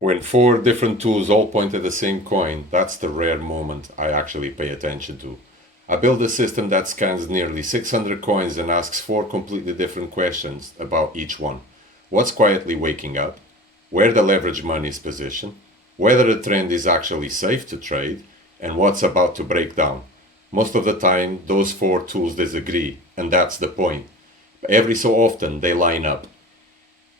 When four different tools all point at the same coin, that's the rare moment I actually pay attention to. I build a system that scans nearly 600 coins and asks four completely different questions about each one. What's quietly waking up? Where the leverage money is positioned? Whether the trend is actually safe to trade? And what's about to break down? Most of the time, those four tools disagree, and that's the point. But every so often, they line up.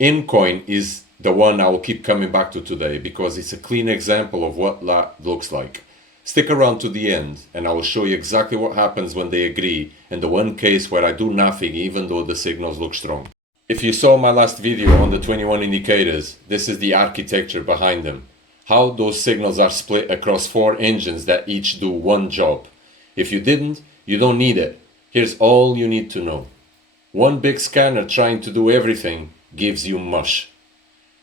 Incoin is the one I will keep coming back to today because it's a clean example of what that looks like. Stick around to the end and I will show you exactly what happens when they agree and the one case where I do nothing even though the signals look strong. If you saw my last video on the 21 indicators, this is the architecture behind them. How those signals are split across four engines that each do one job. If you didn't, you don't need it. Here's all you need to know. One big scanner trying to do everything gives you mush.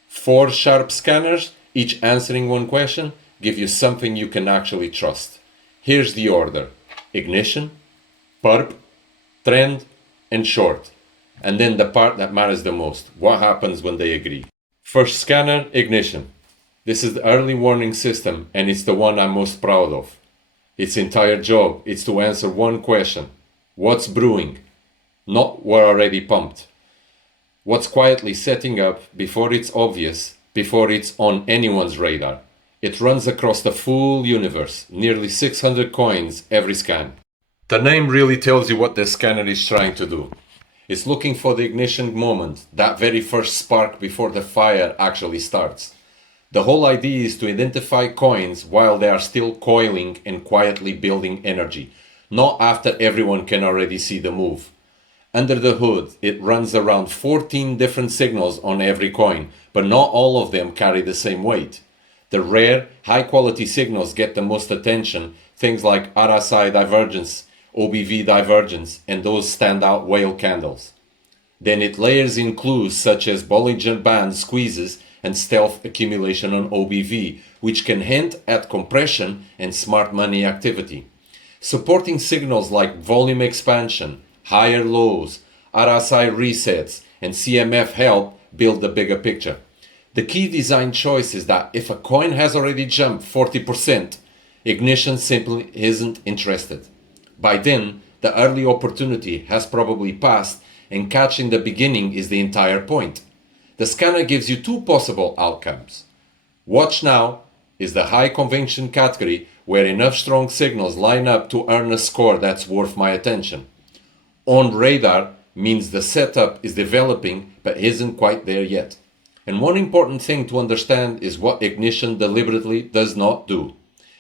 Four sharp scanners, each answering one question, give you something you can actually trust. Here's the order: ignition, PERP, trend, and short. And then the part that matters the most: what happens when they agree. First scanner, ignition. This is the early warning system and it's the one I'm most proud of. Its entire job is to answer one question: what's brewing? Not what already pumped. What's quietly setting up before it's obvious, before it's on anyone's radar. It runs across the full universe, nearly 600 coins every scan. The name really tells you what the scanner is trying to do. It's looking for the ignition moment, that very first spark before the fire actually starts. The whole idea is to identify coins while they are still coiling and quietly building energy, not after everyone can already see the move. Under the hood, it runs around 14 different signals on every coin, but not all of them carry the same weight. The rare, high-quality signals get the most attention, things like RSI divergence, OBV divergence, and those standout whale candles. Then it layers in clues such as Bollinger Band squeezes and stealth accumulation on OBV, which can hint at compression and smart money activity. Supporting signals like volume expansion, higher lows, RSI resets, and CMF help build the bigger picture. The key design choice is that if a coin has already jumped 40%, ignition simply isn't interested. By then, the early opportunity has probably passed and catching the beginning is the entire point. The scanner gives you two possible outcomes. Watch now is the high conviction category where enough strong signals line up to earn a score that's worth my attention. On radar means the setup is developing but isn't quite there yet. And one important thing to understand is what ignition deliberately does not do.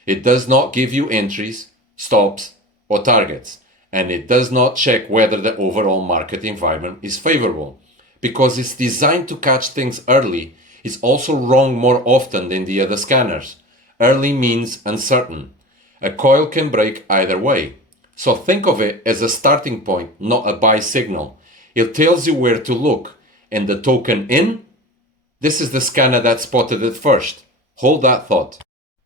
It does not give you entries, stops, or targets. And it does not check whether the overall market environment is favorable. Because it's designed to catch things early, it's also wrong more often than the other scanners. Early means uncertain. A coil can break either way. So think of it as a starting point, not a buy signal. It tells you where to look. And the token in? This is the scanner that spotted it first. Hold that thought.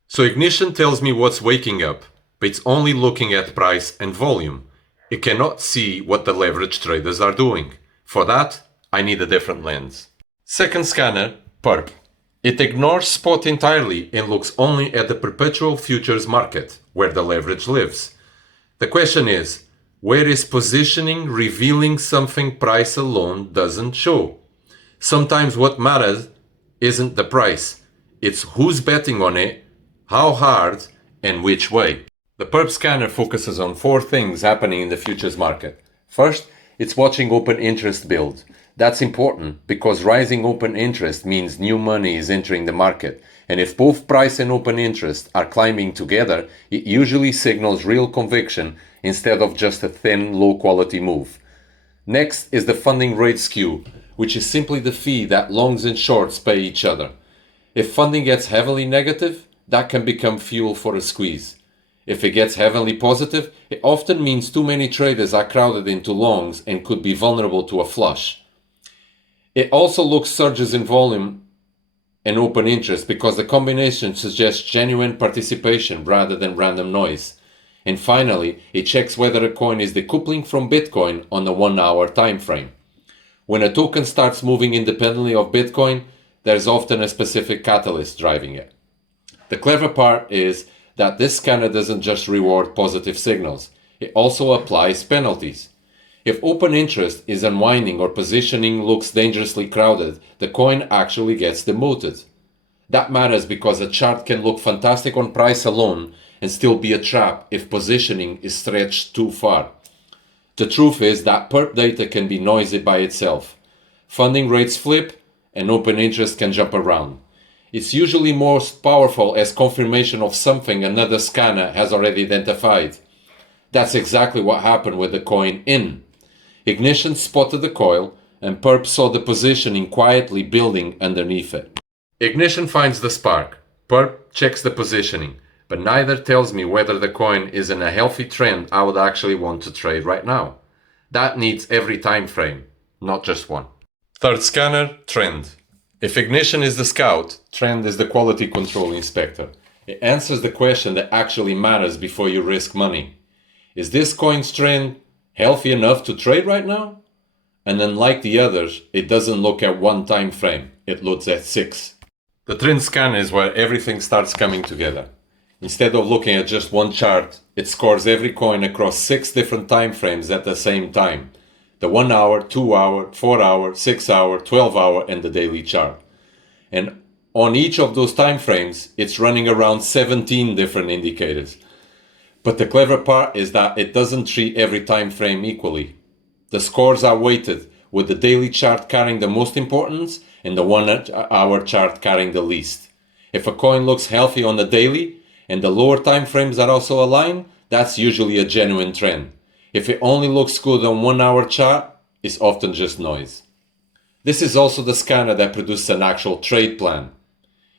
So ignition tells me what's waking up, but it's only looking at price and volume. It cannot see what the leverage traders are doing. For that, I need a different lens. Second scanner, PERP. It ignores spot entirely and looks only at the perpetual futures market, where the leverage lives. The question is, where is positioning revealing something price alone doesn't show? Sometimes what matters isn't the price, it's who's betting on it, how hard, and which way. The PERP scanner focuses on four things happening in the futures market. First, it's watching open interest build. That's important because rising open interest means new money is entering the market. And if both price and open interest are climbing together, it usually signals real conviction instead of just a thin, low-quality move. Next is the funding rate skew, which is simply the fee that longs and shorts pay each other. If funding gets heavily negative, that can become fuel for a squeeze. If it gets heavily positive, it often means too many traders are crowded into longs and could be vulnerable to a flush. It also looks surges in volume and open interest because the combination suggests genuine participation rather than random noise. And finally, it checks whether a coin is decoupling from Bitcoin on a 1 hour time frame. When a token starts moving independently of Bitcoin, there's often a specific catalyst driving it. The clever part is that this scanner doesn't just reward positive signals, it also applies penalties. If open interest is unwinding or positioning looks dangerously crowded, the coin actually gets demoted. That matters because a chart can look fantastic on price alone and still be a trap if positioning is stretched too far. The truth is that PERP data can be noisy by itself. Funding rates flip and open interest can jump around. It's usually most powerful as confirmation of something another scanner has already identified. That's exactly what happened with the coin IN. Ignition spotted the coil and PERP saw the positioning quietly building underneath it. Ignition finds the spark. PERP checks the positioning, but neither tells me whether the coin is in a healthy trend I would actually want to trade right now. That needs every time frame, not just one. Third scanner, trend. If ignition is the scout, trend is the quality control inspector. It answers the question that actually matters before you risk money. Is this coin's trend healthy enough to trade right now? And unlike the others, it doesn't look at one time frame, it looks at 6. The trend scan is where everything starts coming together. Instead of looking at just one chart, it scores every coin across 6 different time frames at the same time. The 1 hour, 2 hour, 4 hour, 6 hour, 12 hour, and the daily chart. And on each of those time frames, it's running around 17 different indicators. But the clever part is that it doesn't treat every time frame equally. The scores are weighted, with the daily chart carrying the most importance and the 1 hour chart carrying the least. If a coin looks healthy on the daily and the lower time frames are also aligned, that's usually a genuine trend. If it only looks good on 1 hour chart, it's often just noise. This is also the scanner that produces an actual trade plan.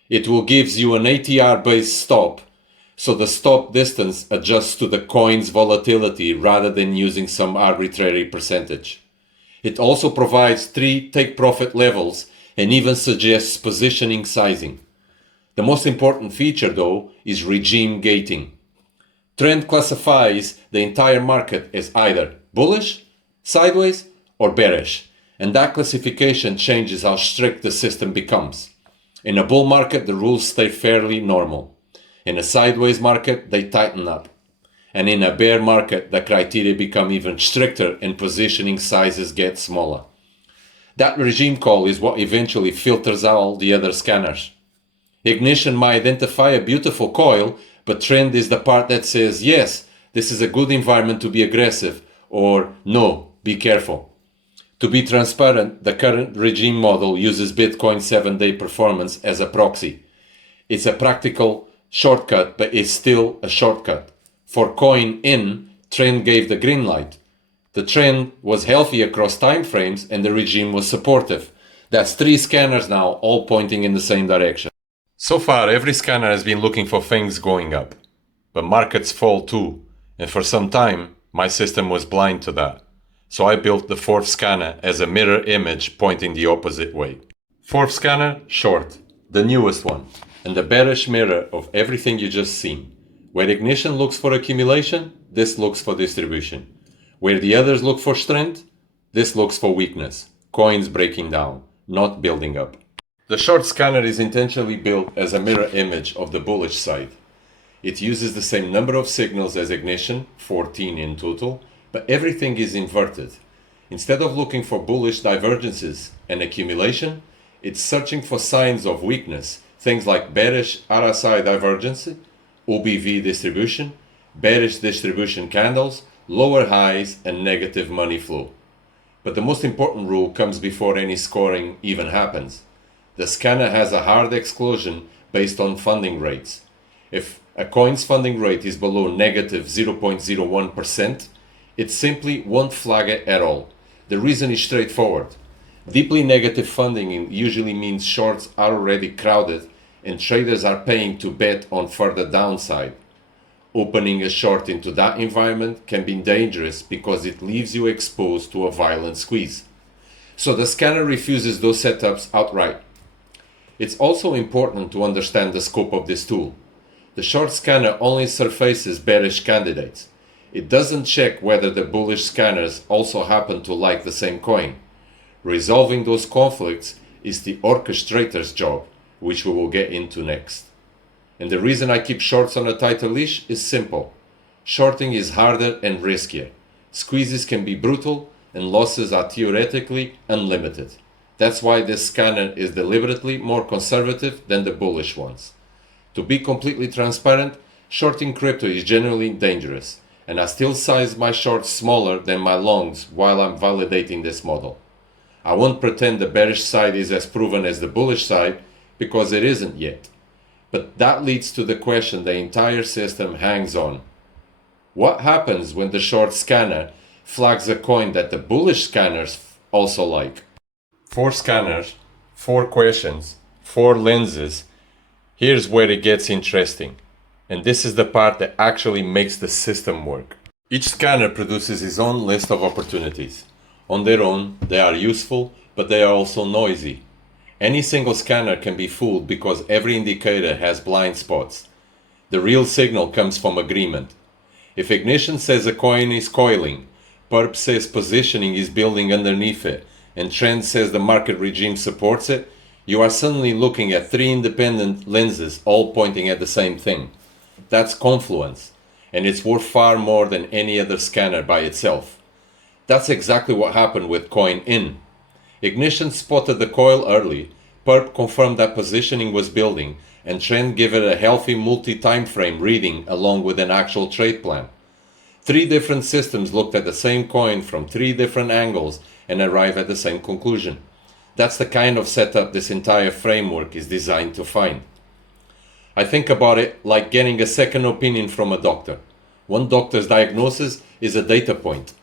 It will give you an ATR based stop, so the stop distance adjusts to the coin's volatility rather than using some arbitrary percentage. It also provides 3 take profit levels and even suggests positioning sizing. The most important feature though is regime gating. Trend classifies the entire market as either bullish, sideways, or bearish, and that classification changes how strict the system becomes. In a bull market, the rules stay fairly normal. In a sideways market, they tighten up. And in a bear market, the criteria become even stricter and positioning sizes get smaller. That regime call is what eventually filters out all the other scanners. Ignition might identify a beautiful coil, but trend is the part that says, yes, this is a good environment to be aggressive, or no, be careful. To be transparent, the current regime model uses Bitcoin 7-day performance as a proxy. It's a practical shortcut, but it's still a shortcut. For coin IN, trend gave the green light. The trend was healthy across time frames and the regime was supportive. That's 3 scanners now, all pointing in the same direction. So far, every scanner has been looking for things going up. But markets fall too, and for some time, my system was blind to that. So I built the 4th scanner as a mirror image pointing the opposite way. 4th scanner, short, the newest one, and the bearish mirror of everything you just seen. Where ignition looks for accumulation, this looks for distribution. Where the others look for strength, this looks for weakness, coins breaking down, not building up. The short scanner is intentionally built as a mirror image of the bullish side. It uses the same number of signals as ignition, 14 in total, but everything is inverted. Instead of looking for bullish divergences and accumulation, it's searching for signs of weakness, things like bearish RSI divergence, OBV distribution, bearish distribution candles, lower highs, and negative money flow. But the most important rule comes before any scoring even happens. The scanner has a hard exclusion based on funding rates. If a coin's funding rate is below negative 0.01%, it simply won't flag it at all. The reason is straightforward. Deeply negative funding usually means shorts are already crowded and traders are paying to bet on further downside. Opening a short into that environment can be dangerous because it leaves you exposed to a violent squeeze. So the scanner refuses those setups outright. It's also important to understand the scope of this tool. The short scanner only surfaces bearish candidates. It doesn't check whether the bullish scanners also happen to like the same coin. Resolving those conflicts is the orchestrator's job, which we will get into next. And the reason I keep shorts on a tighter leash is simple. Shorting is harder and riskier. Squeezes can be brutal and losses are theoretically unlimited. That's why this scanner is deliberately more conservative than the bullish ones. To be completely transparent, shorting crypto is generally dangerous, and I still size my shorts smaller than my longs while I'm validating this model. I won't pretend the bearish side is as proven as the bullish side, because it isn't yet. But that leads to the question the entire system hangs on. What happens when the short scanner flags a coin that the bullish scanners also like? 4 scanners, 4 questions, 4 lenses. Here's where it gets interesting. And this is the part that actually makes the system work. Each scanner produces its own list of opportunities. On their own, they are useful, but they are also noisy. Any single scanner can be fooled because every indicator has blind spots. The real signal comes from agreement. If ignition says a coin is coiling, PERP says positioning is building underneath it, and trend says the market regime supports it, you are suddenly looking at 3 independent lenses all pointing at the same thing. That's confluence, and it's worth far more than any other scanner by itself. That's exactly what happened with coin in. Ignition spotted the coil early, PERP confirmed that positioning was building, and trend gave it a healthy multi-timeframe reading along with an actual trade plan. 3 different systems looked at the same coin from 3 different angles and arrived at the same conclusion. That's the kind of setup this entire framework is designed to find. I think about it like getting a second opinion from a doctor. One doctor's diagnosis is a data point.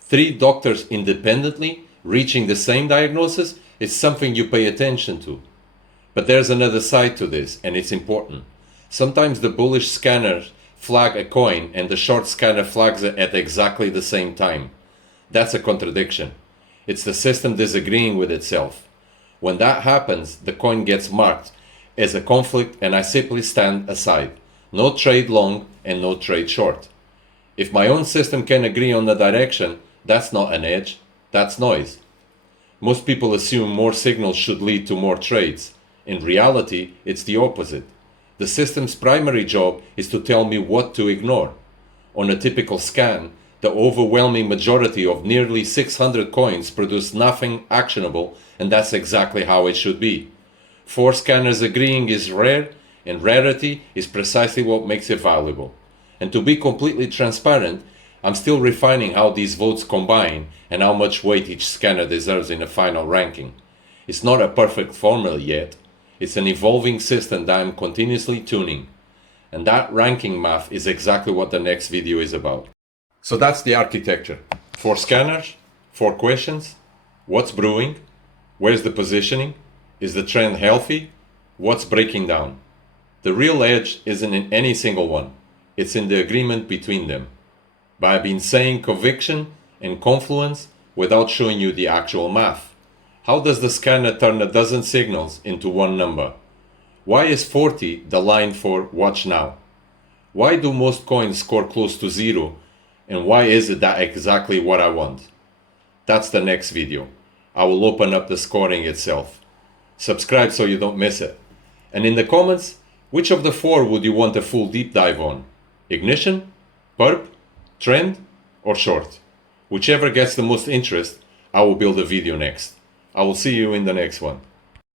3 doctors independently reaching the same diagnosis is something you pay attention to. But there's another side to this, and it's important. Sometimes the bullish scanners flag a coin and the short scanner flags it at exactly the same time. That's a contradiction. It's the system disagreeing with itself. When that happens, the coin gets marked as a conflict and I simply stand aside. No trade long and no trade short. If my own system can agree on the direction, that's not an edge, that's noise. Most people assume more signals should lead to more trades. In reality, it's the opposite. The system's primary job is to tell me what to ignore. On a typical scan, the overwhelming majority of nearly 600 coins produce nothing actionable, and that's exactly how it should be. 4 scanners agreeing is rare, and rarity is precisely what makes it valuable. And to be completely transparent, I'm still refining how these votes combine and how much weight each scanner deserves in a final ranking. It's not a perfect formula yet. It's an evolving system that I'm continuously tuning. And that ranking math is exactly what the next video is about. So that's the architecture. 4 scanners, 4 questions. What's brewing? Where's the positioning? Is the trend healthy? What's breaking down? The real edge isn't in any single one. It's in the agreement between them. But I've been saying conviction and confluence without showing you the actual math. How does the scanner turn a dozen signals into one number? Why is 40 the line for watch now? Why do most coins score close to 0? And why is it that exactly what I want? That's the next video. I will open up the scoring itself. Subscribe so you don't miss it. And in the comments, which of the 4 would you want a full deep dive on? Ignition, PERP, trend, or short? Whichever gets the most interest, I will build a video next. I will see you in the next one.